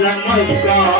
Namaskar.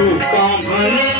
Come on.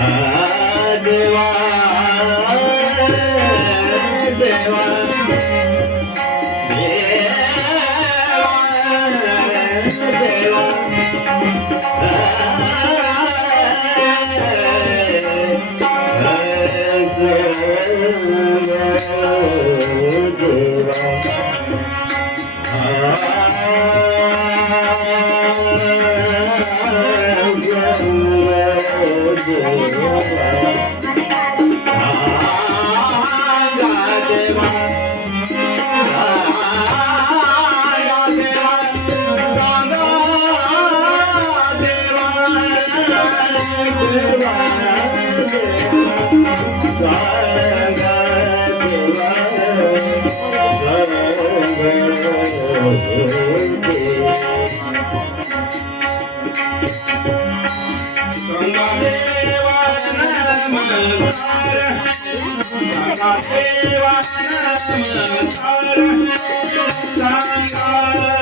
Bhagwa Sangha Deva Namaskar Sangha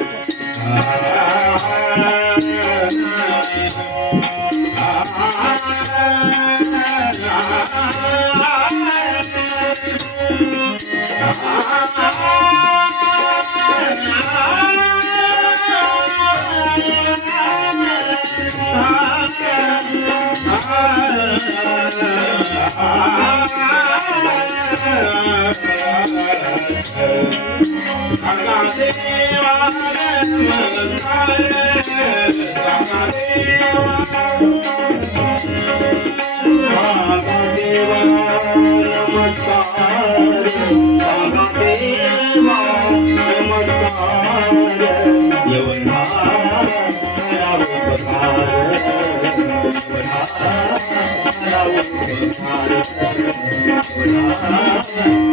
Thank you. Oh,